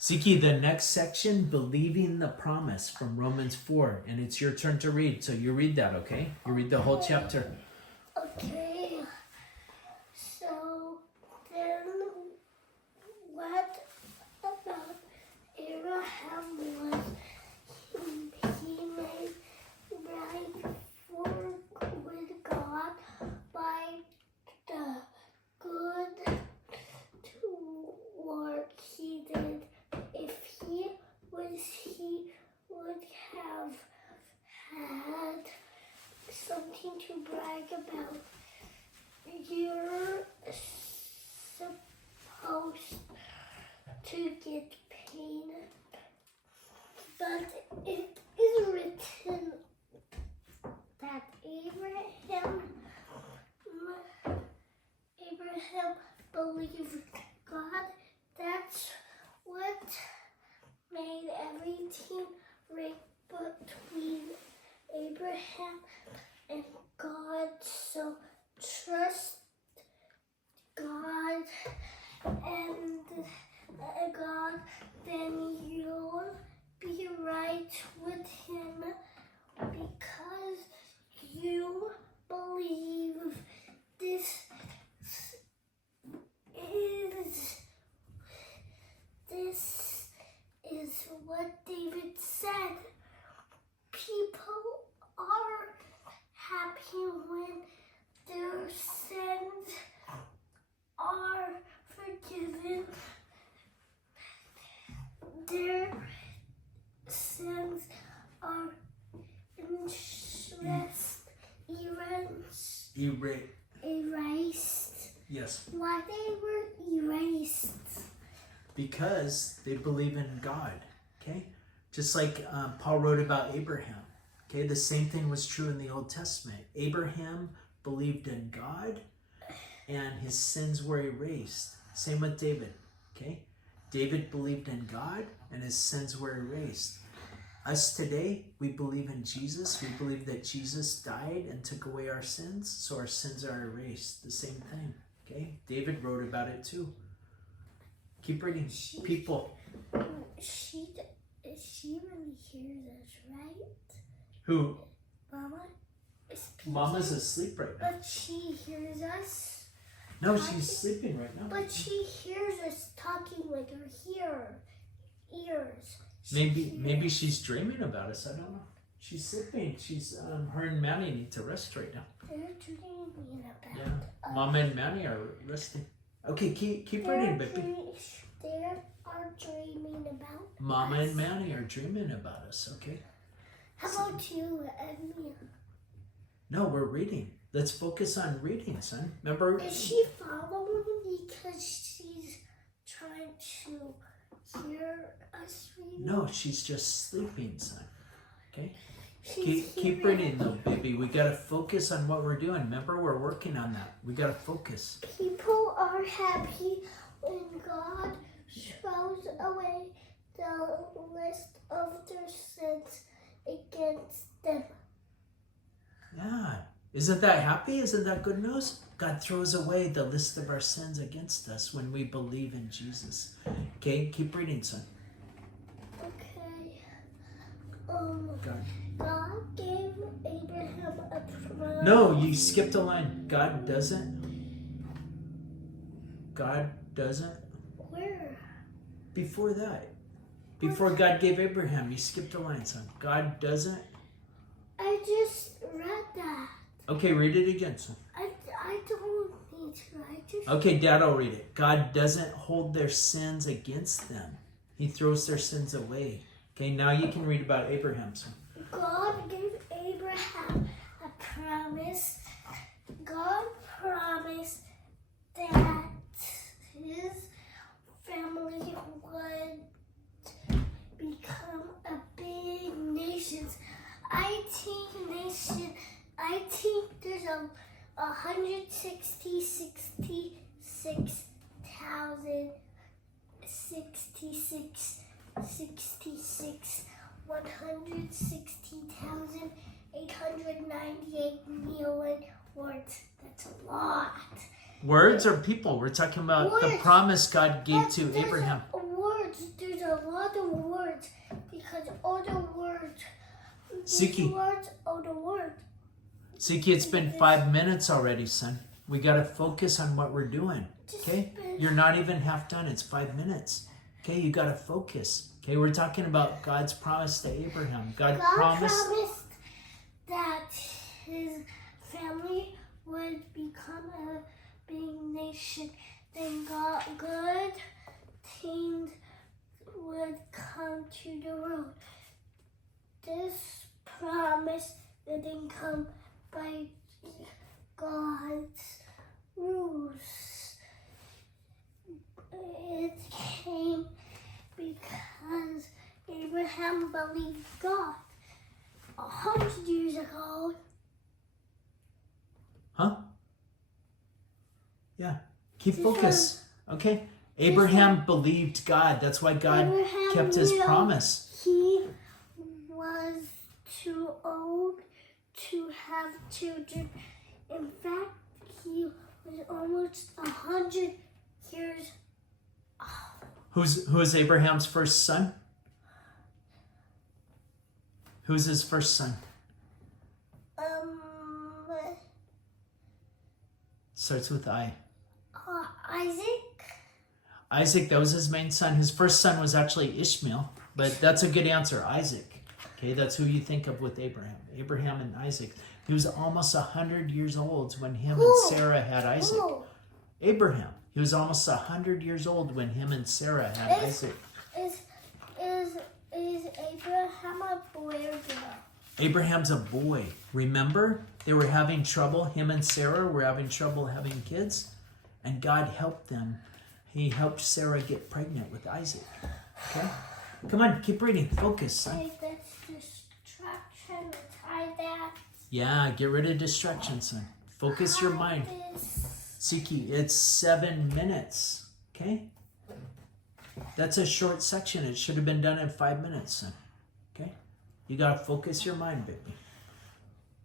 Ziki, the next section, believing the promise from Romans 4, and it's your turn to read. So you read that, okay? You read the whole chapter. Okay. So then, what about Abraham was he made right with God by the good work he did. If he would have had something to brag about. You're supposed to get pain, but it is written that Abraham believed God. That's what made everything right between Abraham and God. So trust God and God, then you'll be right with Him because you believe. This is what David said. People are happy when their sins are forgiven. Their sins are erased. Yes. Why they were erased? Because they believe in God, okay? Just like Paul wrote about Abraham, okay? The same thing was true in the Old Testament. Abraham believed in God and his sins were erased. Same with David, okay? David believed in God and his sins were erased. Us today, we believe in Jesus. We believe that Jesus died and took away our sins, so our sins are erased. The same thing, okay? David wrote about it too. Keep reading. People. She really hears us, right? Who? Mama? Mama's asleep right now. But she hears us. No, talking. she's sleeping right now. But she hears us talking with her ears. Maybe she's dreaming about us. I don't know. She's sleeping. She's her and Manny need to rest right now. They're dreaming about Yeah. Mama and Manny are resting. Okay, keep reading, baby. They are dreaming about Mama us. and Manny are dreaming about us, okay? How about you and me? No, we're reading. Let's focus on reading, son. Remember? Is she following because she's trying to hear us reading? No, she's just sleeping, son. Okay? She's Keep reading though, baby. We gotta focus on what we're doing. Remember, we're working on that. We gotta focus. People are happy when God throws away the list of their sins against them. Yeah. Isn't that happy? Isn't that good news? God throws away the list of our sins against us when we believe in Jesus. Okay, keep reading, son. Okay. God. God gave Abraham a promise. No, you skipped a line. God doesn't. Where? Before that. Before God gave Abraham, you skipped a line, son. God doesn't. I just read that. Okay, read it again, son. I don't need to. I just. Okay, Dad, I'll read it. God doesn't hold their sins against them. He throws their sins away. Okay, now you can read about Abraham, son. God gave Abraham a promise. God promised that his family would become a big nation. I think there's 160,898 million words. That's a lot. Words or people? We're talking about the Words. promise God gave But to there's Abraham. Words. There's a words because all the words. Siki. These words are the words. Siki, it's been 5 minutes already, son. We got to focus on what we're doing. Okay? You're not even half done. It's 5 minutes. Okay? You got to focus. Okay? We're talking about God's promise to Abraham. God promised that his family would become a big nation. Then good things would come to the world. This promise didn't come by God's rules. It came because Abraham believed God 100 years ago. Huh? Yeah. Keep focus. Okay? Abraham believed God. That's why God Abraham kept his knew promise. He was too old to have children. In fact, he was almost 100 years old. Who is Abraham's first son? Who's his first son? Starts with I. Isaac. Isaac, that was his main son. His first son was actually Ishmael, but that's a good answer, Isaac. Okay, that's who you think of with Abraham. Abraham and Isaac. He was almost 100 years old when him and Sarah had Isaac. Who? Abraham. He was almost 100 years old when him and Sarah had Isaac. Is Abraham a boy or girl? Abraham's a boy. Remember? They were having trouble. Him and Sarah were having trouble having kids. And God helped them. He helped Sarah get pregnant with Isaac. Okay? Come on, keep reading. Focus, son. Take this distraction, tie that. Yeah, get rid of distraction, son. Focus your mind. Siki, it's 7 minutes. Okay? That's a short section. It should have been done in 5 minutes, son. Okay? You got to focus your mind, baby.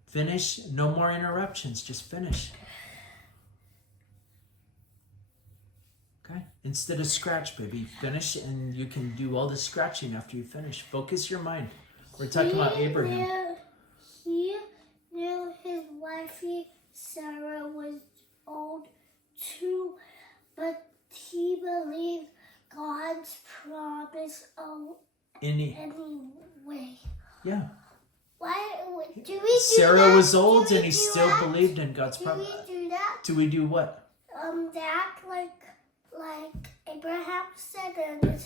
Finish. No more interruptions. Just finish. Okay? Instead of scratch, baby. Finish and you can do all the scratching after you finish. Focus your mind. We're talking about Abraham. He knew his wifey Sarah was old too, but he believed God's promise anyway. Yeah. Why do we do Sarah that? was old Do we and he do still that? believed in God's Do promise. we do that? Do we do what? That like Abraham said, and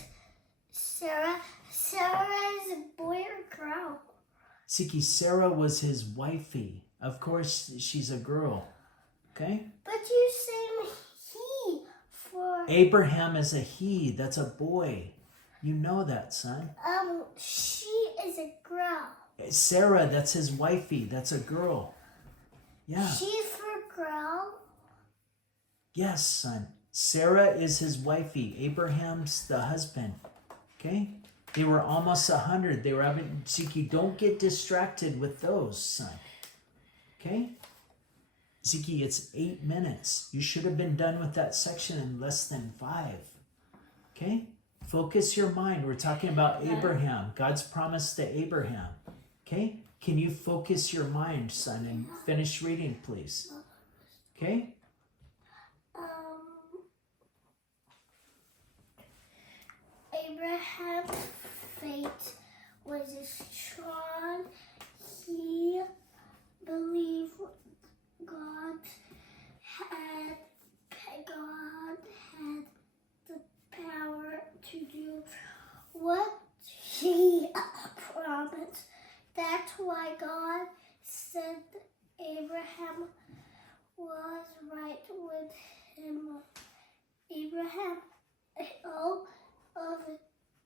Sarah is a boy or girl? Siki, Sarah was his wifey. Of course, she's a girl. Okay? But you say he for Abraham is a he. That's a boy. You know that, son. she is a girl. Sarah, that's his wifey. That's a girl. Yeah. She's for girl. Yes, son. Sarah is his wifey. Abraham's the husband. Okay? They were almost 100. They were having... Siki, don't get distracted with those, son. Okay? Ziki, it's 8 minutes. You should have been done with that section in less than 5. Okay? Focus your mind. We're talking about Abraham. God's promise to Abraham. Okay? Can you focus your mind, son, and finish reading, please? Okay? Abraham's faith was strong. He believed God had the power to do what he promised. That's why God said Abraham was right with him. Abraham, all of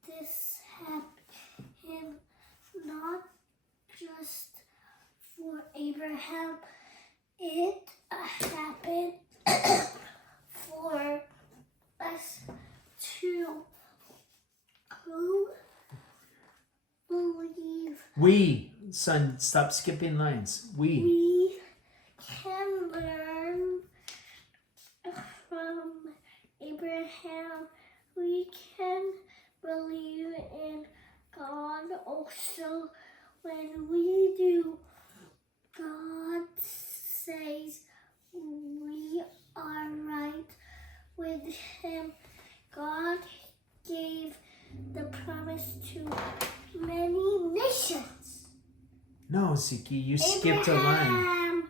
this happened not just for Abraham. It happened for us too, who believe. We, son, stop skipping lines. We can learn from Abraham. We can believe in So when we do, God says we are right with Him. God gave the promise to many nations. No, Ziki, you skipped a line.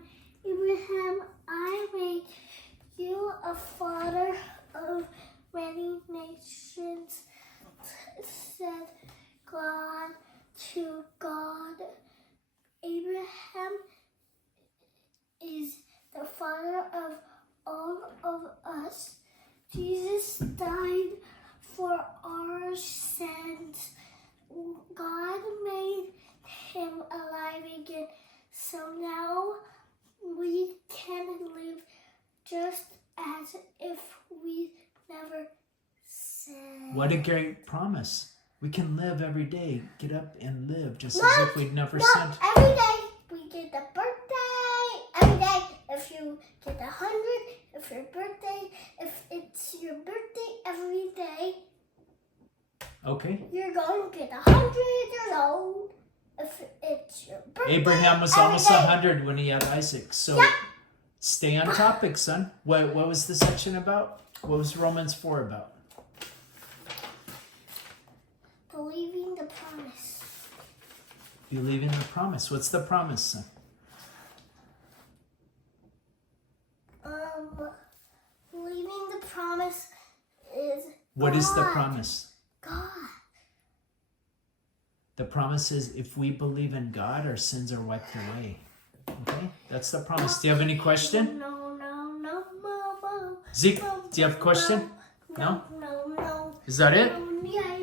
Abraham, I made you a father of many nations, said God to God. Abraham is the father of all of us. Jesus died for our sins. God made him alive again. So now we can live just as if we never sinned. What a great promise. We can live every day, get up and live just as if we'd never sinned. Every day we get the birthday. Every day, if you get 100, if your birthday, if it's your birthday every day, Okay. you're going to get 100 years old. If it's your birthday, Abraham was every almost day. 100 when he had Isaac. So stay on topic, son. What was the section about? What was Romans 4 about? Believing the promise. Believing the promise. What's the promise, son? Believing the promise is What is the God. promise? God. The promise is if we believe in God, our sins are wiped away. Okay? That's the promise. Do you have any question? No. Zeke, do you have a question? No. Is that it? Yeah.